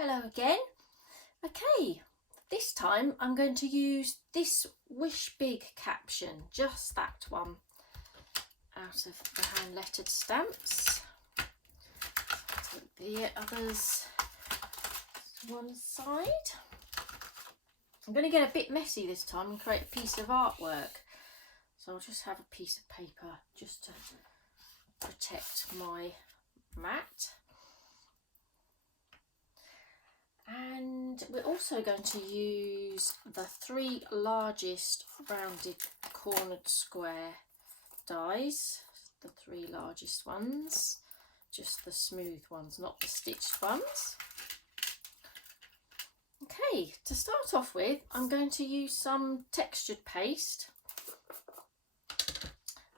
Hello again. Okay, this time I'm going to use this Wish Big caption, just that one, out of the hand lettered stamps. Take the others to one side. I'm going to get a bit messy this time and create a piece of artwork. So I'll just have a piece of paper just to protect my mat. And we're also going to use the 3 largest rounded cornered square dies, the 3 largest ones, just the smooth ones, not the stitched ones. Okay, to start off with, I'm going to use some textured paste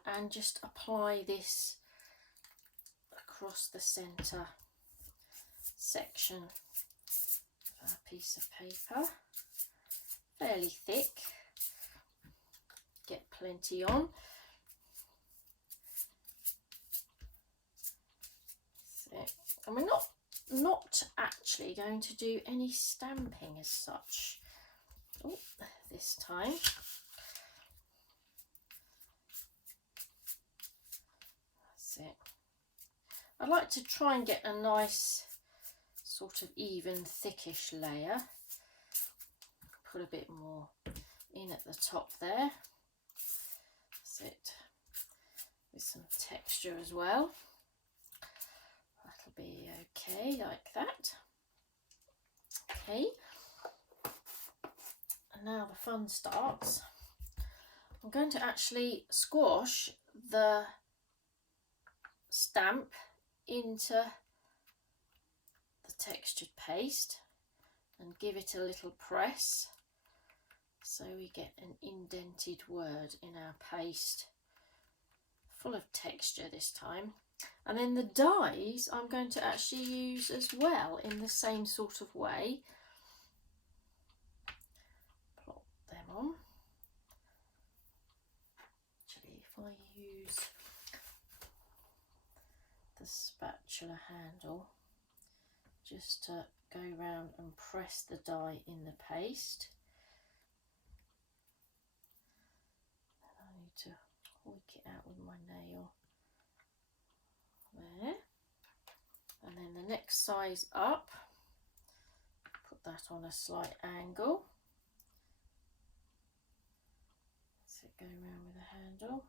and just apply this across the centre section of a piece of paper, fairly thick, get plenty on. And we're not actually going to do any stamping as such this time. That's it. I'd like to try and get a nice sort of even thickish layer. Put a bit more in at the top there. That's it. With some texture as well. That'll be okay like that. Okay. And now the fun starts. I'm going to actually squash the stamp into the textured paste and give it a little press so we get an indented word in our paste, full of texture this time. And then the dies I'm going to actually use as well in the same sort of way. Plop them on. Actually, if I use the spatula handle just to go round and press the die in the paste. And I need to hoik it out with my nail. There. And then the next size up, put that on a slight angle. So go around with the handle,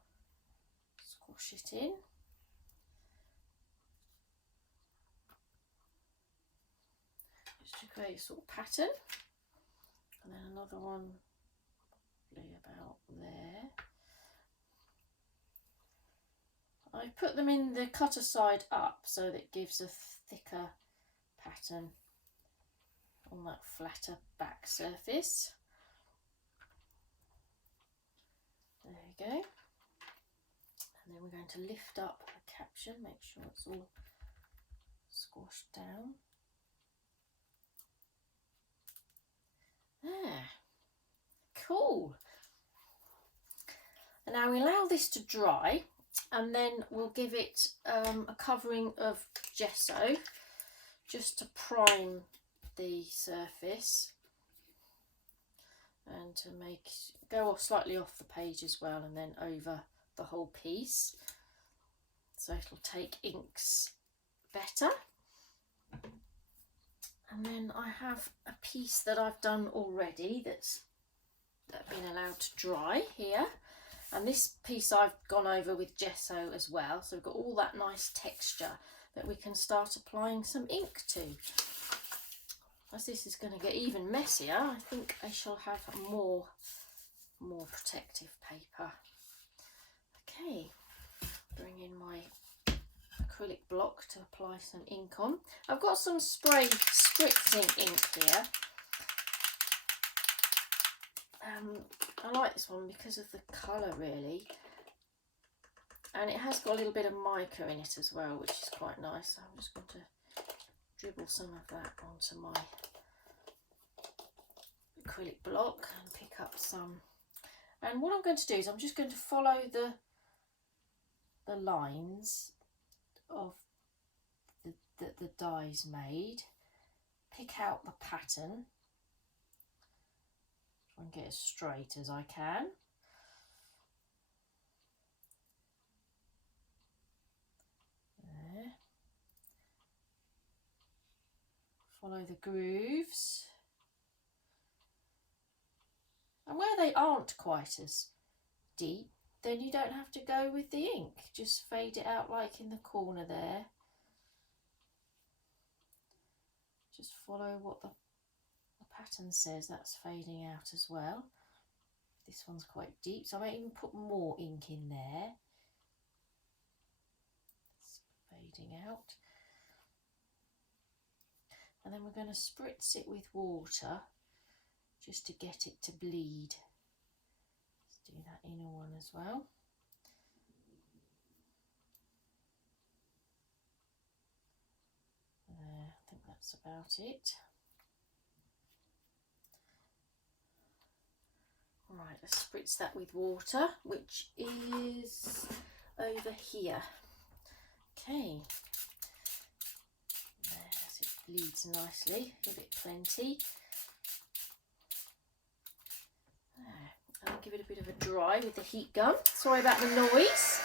squash it in. Just to create a sort of pattern. And then another one probably about there. I put them in the cutter side up so that it gives a thicker pattern on that flatter back surface. There we go. And then we're going to lift up the caption, make sure it's all squashed down. There. Cool. And now we allow this to dry. And then we'll give it a covering of gesso just to prime the surface and to make go off slightly off the page as well, and then over the whole piece, so it'll take inks better. And then I have a piece that I've done already that's been allowed to dry here. And this piece I've gone over with gesso as well, so we've got all that nice texture that we can start applying some ink to. As this is going to get even messier, I think I shall have more protective paper. Okay, bring in my acrylic block to apply some ink on. I've got some spray spritzing ink here. I like this one because of the colour really, and it has got a little bit of mica in it as well, which is quite nice. So I'm just going to dribble some of that onto my acrylic block and pick up some. And what I'm going to do is I'm just going to follow the lines of the dies made, pick out the pattern. Try and get as straight as I can. There. Follow the grooves. And where they aren't quite as deep, then you don't have to go with the ink. Just fade it out like in the corner there. Just follow what the pattern says. That's fading out as well. This one's quite deep, so I might even put more ink in there. It's fading out. And then we're going to spritz it with water just to get it to bleed. Let's do that inner one as well. There, I think that's about it. Right, let's spritz that with water, which is over here. Okay. There, so it bleeds nicely. Give it plenty. There. I'll give it a bit of a dry with the heat gun. Sorry about the noise.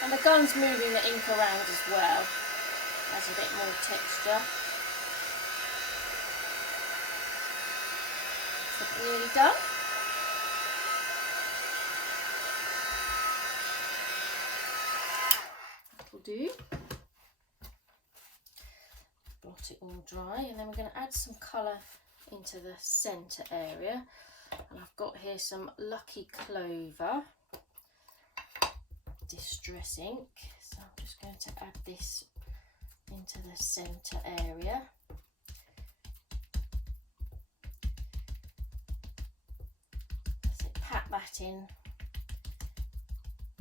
And the gun's moving the ink around as well. Adds a bit more texture. So nearly done. That'll do. Blot it all dry, and then we're going to add some colour into the centre area. And I've got here some Lucky Clover Distress ink, so I'm just going to add this into the centre area. So pat that in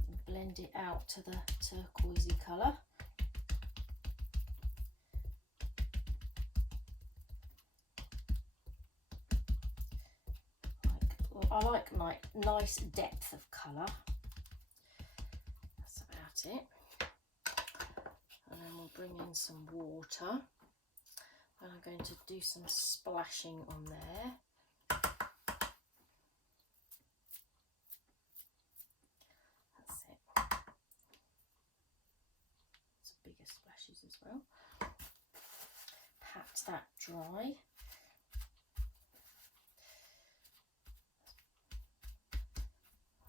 and blend it out to the turquoisey colour. I like nice depth of colour. It, and then we'll bring in some water, and I'm going to do some splashing on there. That's it. Some bigger splashes as well. Pat that dry.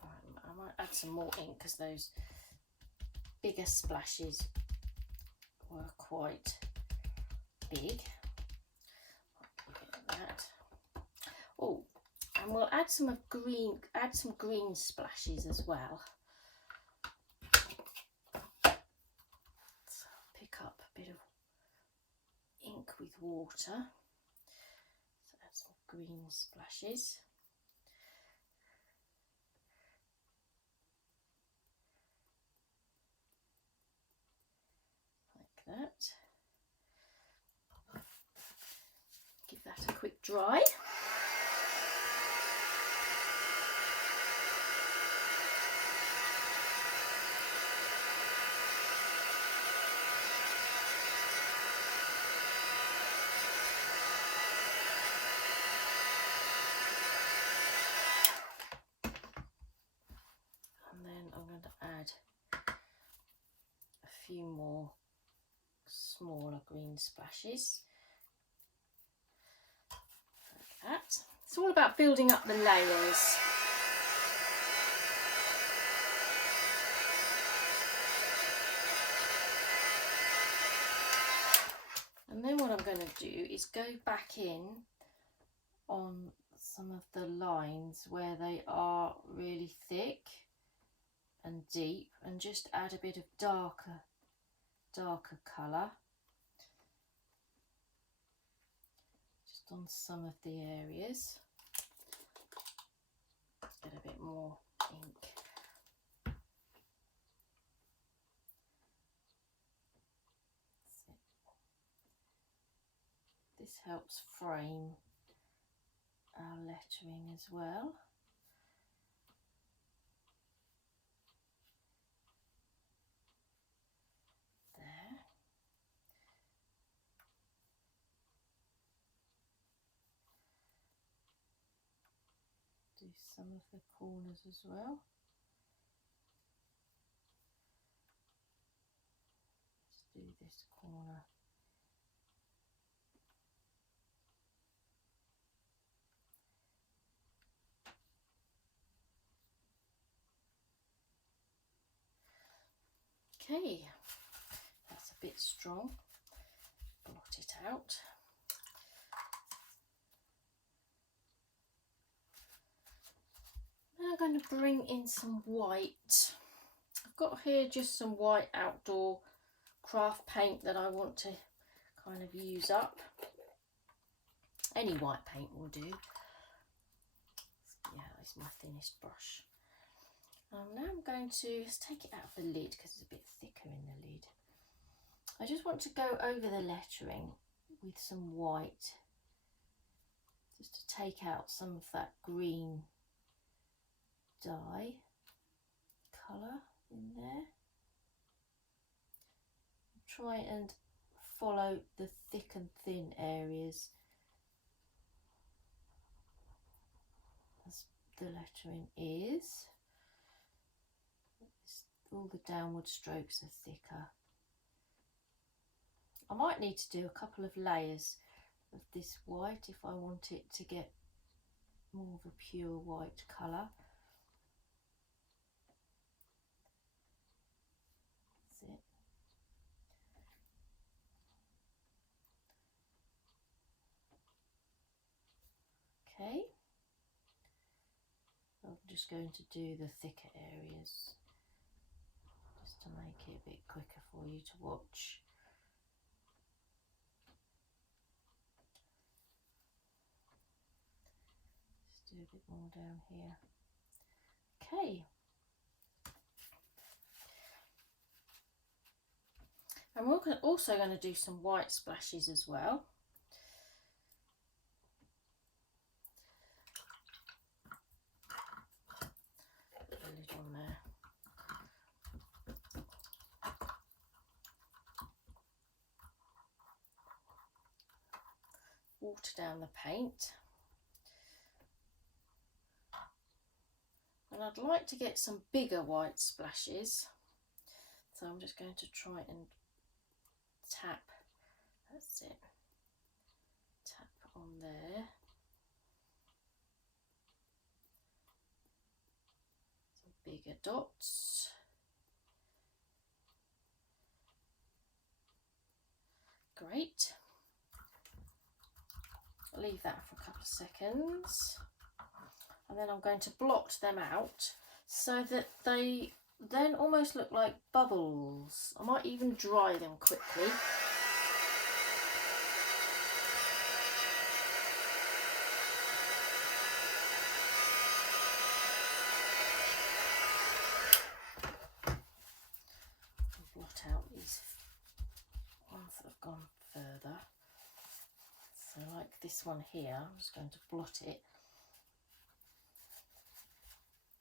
I might add some more ink because those bigger splashes were quite big. That. Oh, and we'll add some green splashes as well. So pick up a bit of ink with water. So add some green splashes. That. Give that a quick dry. And then I'm going to add a few more smaller green splashes like that. It's all about building up the layers. And then what I'm going to do is go back in on some of the lines where they are really thick and deep, and just add a bit of darker colour just on some of the areas. more ink. This helps frame our lettering as well. There. Do some of the corners as well. Let's do this corner. Okay, that's a bit strong. Blot it out. Now I'm going to bring in some white. I've got here just some white outdoor craft paint that I want to kind of use up. Any white paint will do. Yeah, it's my thinnest brush. Now I'm going to just take it out of the lid because it's a bit thicker in the lid. I just want to go over the lettering with some white, just to take out some of that green dye colour in there. Try and follow the thick and thin areas as the lettering is. All the downward strokes are thicker. I might need to do a couple of layers of this white if I want it to get more of a pure white colour. That's it. Okay. I'm just going to do the thicker areas just to make it a bit quicker for you to watch. Just do a bit more down here. Okay. And we're also going to do some white splashes as well. Put the lid on there. Water down the paint. And I'd like to get some bigger white splashes. So I'm just going to try and tap, that's it, tap on there. Some bigger dots. Great. I'll leave that for a couple of seconds. And then I'm going to blot them out so that they then almost look like bubbles. I might even dry them quickly. I'll blot out these ones that have gone further. So like this one here, I'm just going to blot it.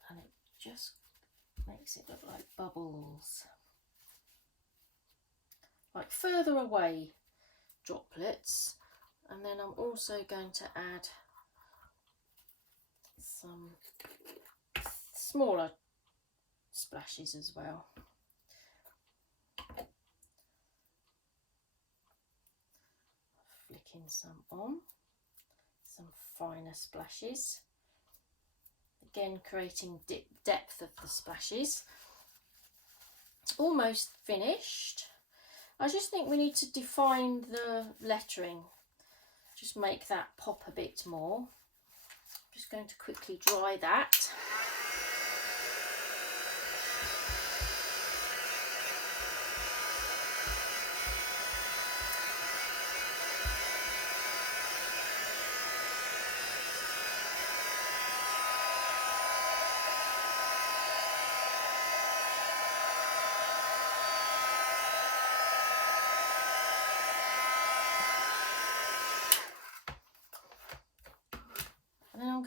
And it just makes it look like bubbles, like further away droplets. And then I'm also going to add some smaller splashes as well. Flicking some on, some finer splashes. Again, creating depth of the splashes. Almost finished. I just think we need to define the lettering. Just make that pop a bit more. I'm just going to quickly dry that.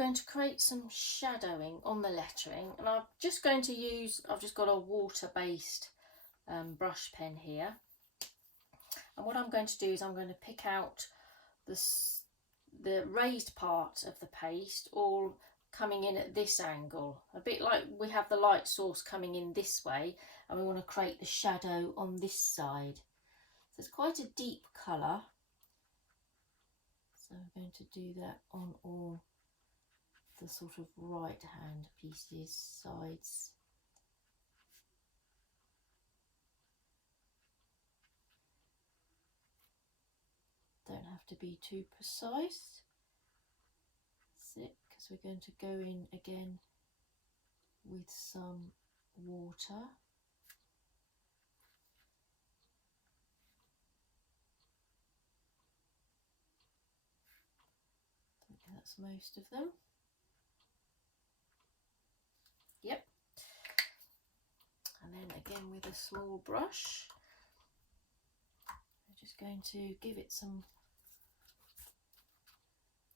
going to create some shadowing on the lettering, and I'm just going to use, I've just got a water-based brush pen here, and what I'm going to do is I'm going to pick out the raised part of the paste, all coming in at this angle, a bit like we have the light source coming in this way, and we want to create the shadow on this side. So it's quite a deep colour, so I'm going to do that on all the sort of right hand pieces, sides. Don't have to be too precise. That's it, because we're going to go in again with some water. I think that's most of them. Yep. And then again with a small brush, I'm just going to give it some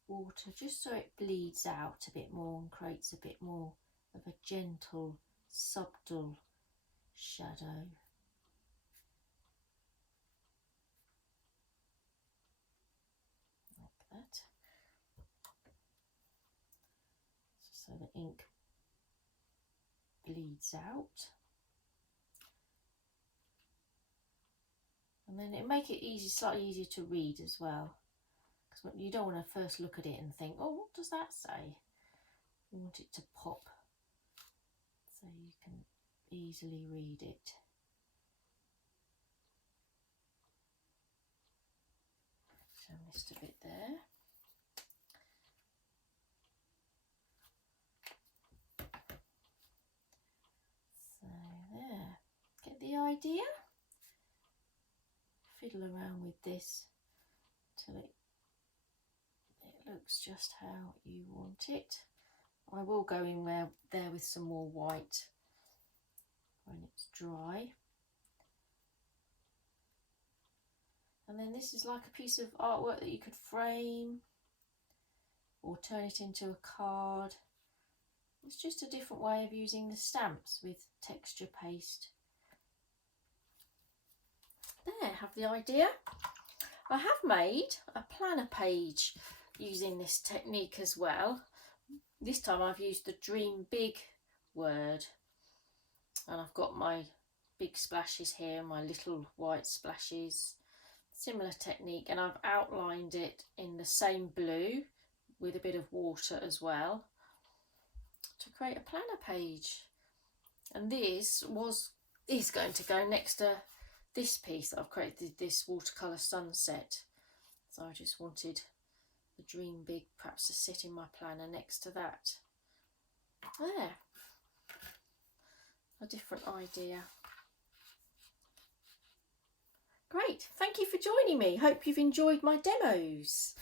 water just so it bleeds out a bit more and creates a bit more of a gentle, subtle shadow. Like that. So the ink bleeds out. And then it'll make it easy, slightly easier to read as well. Because you don't want to first look at it and think, oh, what does that say? You want it to pop so you can easily read it. So I missed a bit there. So there, get the idea? Fiddle around with this till it looks just how you want it. I will go in there with some more white when it's dry. And then this is like a piece of artwork that you could frame or turn it into a card. It's just a different way of using the stamps with texture paste. There, have the idea. I have made a planner page using this technique as well. This time I've used the Dream Big word, and I've got my big splashes here, my little white splashes, similar technique, and I've outlined it in the same blue with a bit of water as well to create a planner page. And this is going to go next to this piece that I've created, this watercolour sunset. So I just wanted the Dream Big perhaps to sit in my planner next to that. There, a different idea. Great, thank you for joining me. Hope you've enjoyed my demos.